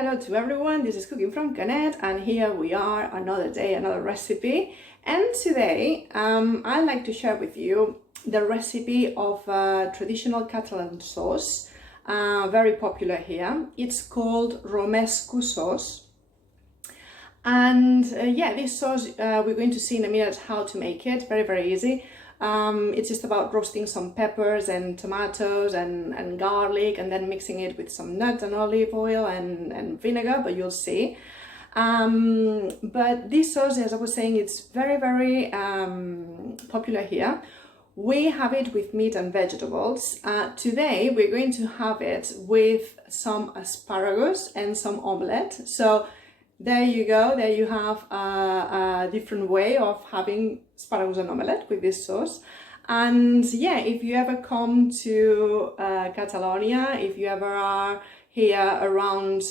hello to everyone. This is Cooking from Canet, and here we are, another day, another recipe. And today I'd like to share with you the recipe of a traditional Catalan sauce, very popular here. It's called Romesco Sauce. And yeah, this sauce we're going to see in a minute how to make it. Very, very easy. It's just about roasting some peppers and tomatoes and garlic, and then mixing it with some nuts and olive oil and vinegar, but you'll see. But this sauce, as I was saying, it's very, very popular here. We have it with meat and vegetables. Today we're going to have it with some asparagus and some omelette. So there you go, there you have a different way of having asparagus and omelette with this sauce. And yeah, if you ever come to Catalonia, if you ever are here around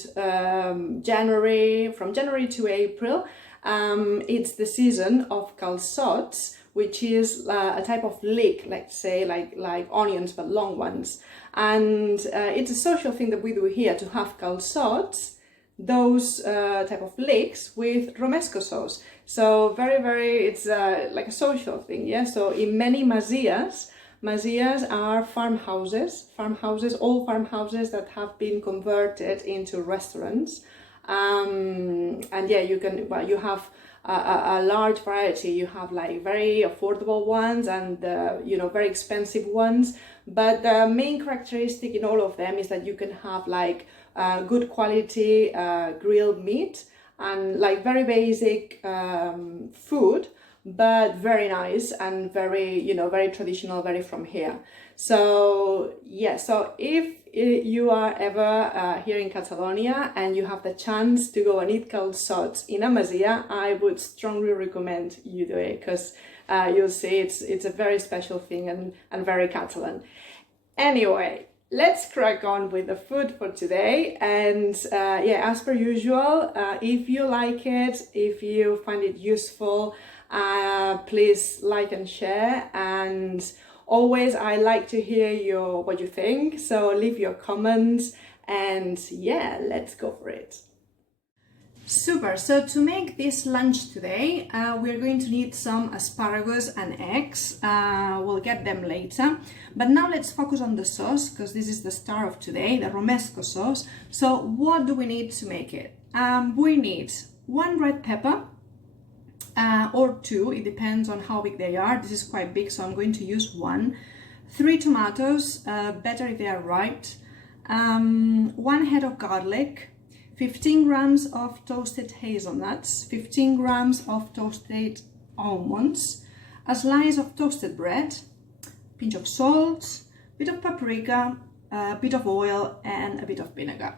January, from January to April, it's the season of calçots, which is a type of leek, let's say, like onions, but long ones. And it's a social thing that we do here, to have calçots, those type of leeks, with Romesco sauce. So very, very, it's like a social thing, yeah. So in many masias are farmhouses, old farmhouses that have been converted into restaurants. And yeah, you can, well, you have a large variety. You have like very affordable ones and you know, very expensive ones. But the main characteristic in all of them is that you can have like good quality grilled meat and like very basic food, but very nice and very, you know, very traditional, very from here. So yeah, so if you are ever here in Catalonia and you have the chance to go and eat calçots in a masia, I would strongly recommend you do it, because you'll see it's a very special thing and very Catalan. Anyway, let's crack on with the food for today. And yeah, as per usual, if you like it, if you find it useful, please like and share. And always, I like to hear what you think, so leave your comments, and yeah, let's go for it. Super, so to make this lunch today, we're going to need some asparagus and eggs. We'll get them later. But now let's focus on the sauce, because this is the star of today, the Romesco sauce. So what do we need to make it? We need 1 red pepper, or 2, it depends on how big they are. This is quite big, so I'm going to use 1. 3 tomatoes, better if they are ripe. 1 head of garlic. 15 grams of toasted hazelnuts, 15 grams of toasted almonds, a slice of toasted bread, pinch of salt, bit of paprika, a bit of oil, and a bit of vinegar.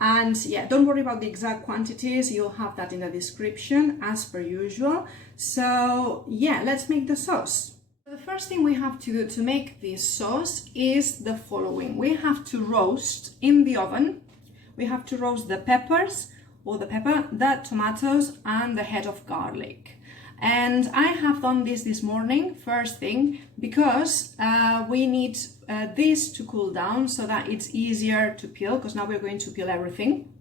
And yeah, don't worry about the exact quantities, you'll have that in the description as per usual. So yeah, let's make the sauce. The first thing we have to do to make this sauce is the following. We have to roast in the oven. We have to roast the peppers, or the pepper, the tomatoes, and the head of garlic. And I have done this morning, first thing, because we need this to cool down so that it's easier to peel, because now we're going to peel everything.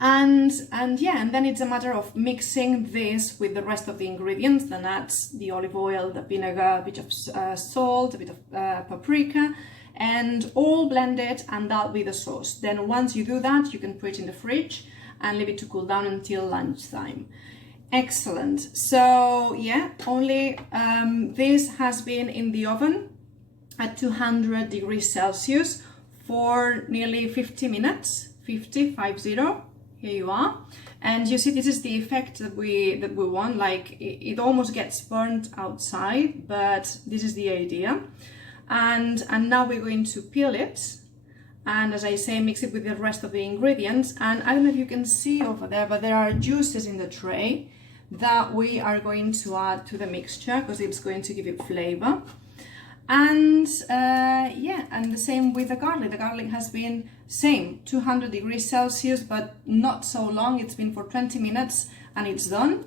And yeah, and then it's a matter of mixing this with the rest of the ingredients, the nuts, the olive oil, the vinegar, a bit of salt, a bit of paprika, and all blended, and that'll be the sauce. Then once you do that, you can put it in the fridge and leave it to cool down until lunchtime. Excellent. So yeah, only this has been in the oven at 200 degrees Celsius for nearly 50 minutes, 50. Here you are. And you see, this is the effect that we want. Like it almost gets burnt outside, but this is the idea. And now we're going to peel it, and as I say, mix it with the rest of the ingredients. And I don't know if you can see over there, but there are juices in the tray that we are going to add to the mixture, because it's going to give it flavor. And yeah, and the same with the garlic. The garlic has been same 200 degrees Celsius, but not so long. It's been for 20 minutes and it's done.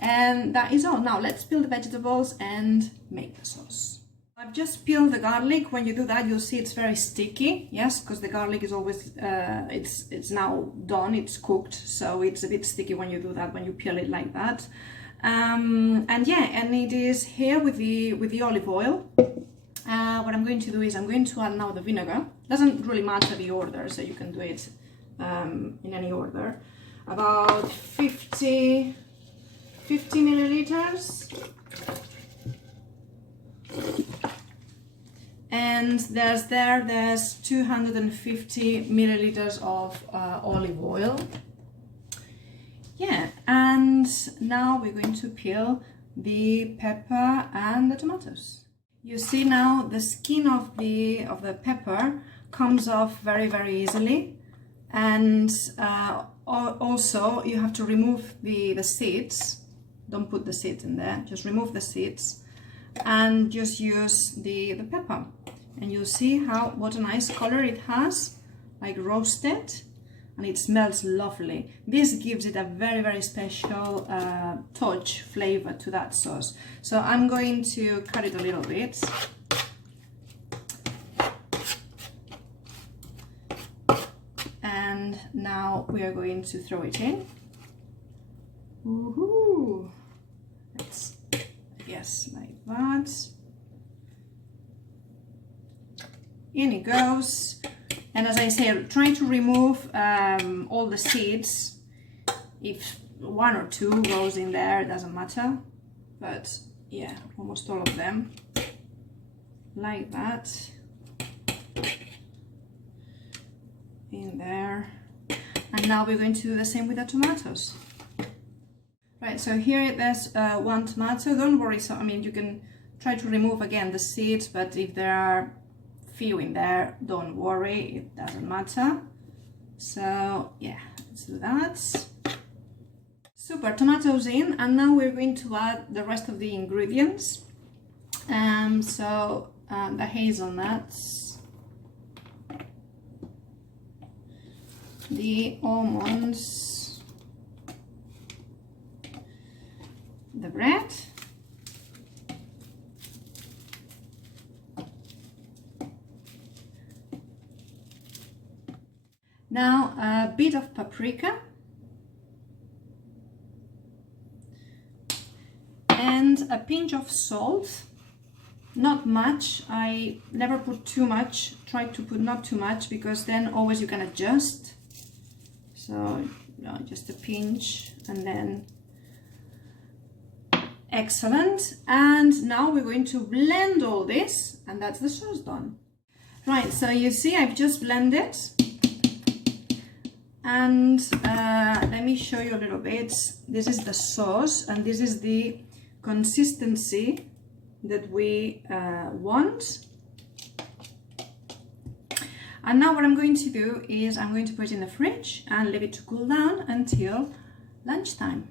And that is all. Now let's peel the vegetables and make the sauce. I've just peeled the garlic. When you do that, you'll see it's very sticky. Yes, because the garlic is always, it's now done, it's cooked. So it's a bit sticky when you do that, when you peel it like that. And yeah, and it is here with the olive oil. What I'm going to do is I'm going to add now the vinegar. Doesn't really matter the order, so you can do it in any order. About 50 milliliters. And there's 250 milliliters of olive oil. Yeah, and now we're going to peel the pepper and the tomatoes. You see now the skin of the pepper comes off very, very easily, and also you have to remove the seeds. Don't put the seeds in there, just remove the seeds and just use the pepper, and you'll see what a nice color it has, like roasted, and it smells lovely. This gives it a very, very special touch flavor to that sauce. So I'm going to cut it a little bit. And now we are going to throw it in. Woohoo! Let's, yes, like that. In it goes. And as I say, try to remove all the seeds. If one or two goes in there, it doesn't matter. But yeah, almost all of them. Like that. In there. And now we're going to do the same with the tomatoes. Right, so here there's one tomato. Don't worry, so I mean, you can try to remove again the seeds, but if there are few in there, don't worry, it doesn't matter. So yeah, let's do that. Super, tomatoes in, and now we're going to add the rest of the ingredients. The hazelnuts, the almonds, the bread, now a bit of paprika and a pinch of salt. Not much, I never put too much, try to put not too much, because then always you can adjust. So just a pinch, and then excellent. And now we're going to blend all this, and that's the sauce done. Right, so you see I've just blended, and let me show you a little bit. This is the sauce, and this is the consistency that we want. And now what I'm going to do is I'm going to put it in the fridge and leave it to cool down until lunchtime.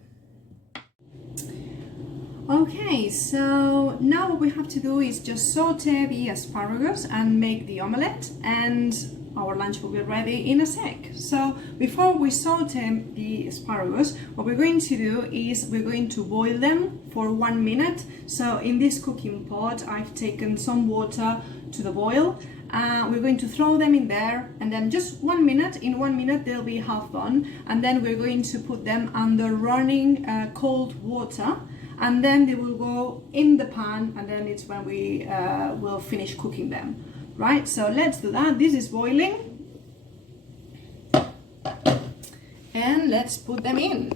Okay, so now what we have to do is just saute the asparagus and make the omelette, and our lunch will be ready in a sec. So before we saute the asparagus, what we're going to do is we're going to boil them for 1 minute. So in this cooking pot, I've taken some water to the boil. We're going to throw them in there, and then just 1 minute. In 1 minute, they'll be half done. And then we're going to put them under running cold water, and then they will go in the pan, and then it's when we will finish cooking them. Right, so let's do that. This is boiling, and let's put them in.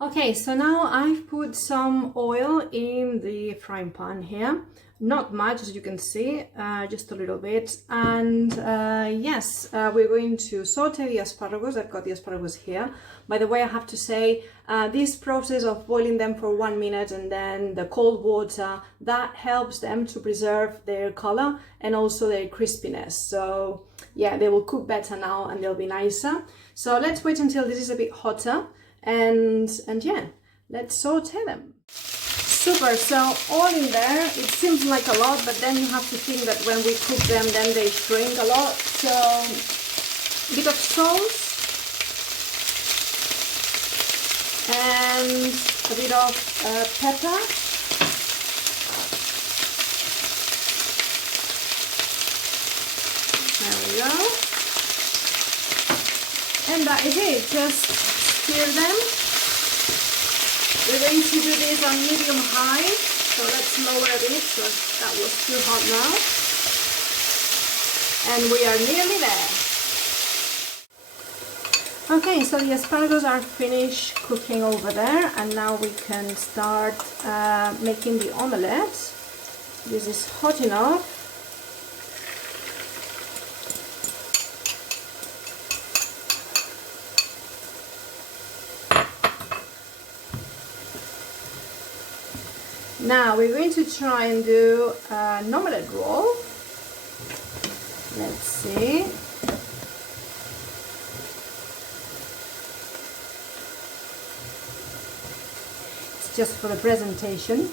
Okay, so now I've put some oil in the frying pan here. Not much, as you can see, just a little bit. And yes, we're going to saute the asparagus. I've got the asparagus here. By the way, I have to say, this process of boiling them for 1 minute and then the cold water, that helps them to preserve their color and also their crispiness. So yeah, they will cook better now and they'll be nicer. So let's wait until this is a bit hotter, and yeah, let's saute them. Super, so all in there, it seems like a lot, but then you have to think that when we cook them, then they shrink a lot. So a bit of salt, and a bit of pepper. There we go. And that is it. Just stir them. We're going to do this on medium-high, so let's lower a bit because that was too hot now. And we are nearly there. Okay, so the asparagus are finished cooking over there, and now we can start making the omelette. This is hot enough. Now we're going to try and do an omelette roll. Let's see. It's just for the presentation.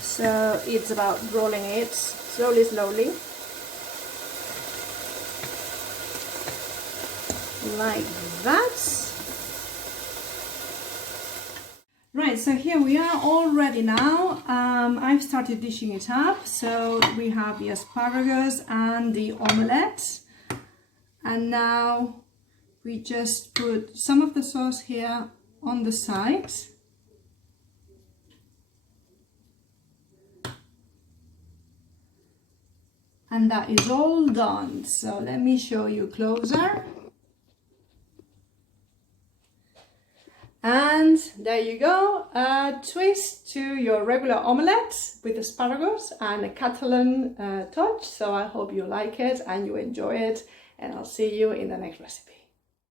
So it's about rolling it slowly, like that. Right, so here we are all ready now. I've started dishing it up. So we have the asparagus and the omelette. And now we just put some of the sauce here on the side. And that is all done. So let me show you closer. And there you go, a twist to your regular omelette with asparagus and a Catalan touch. So I hope you like it and you enjoy it, and I'll see you in the next recipe.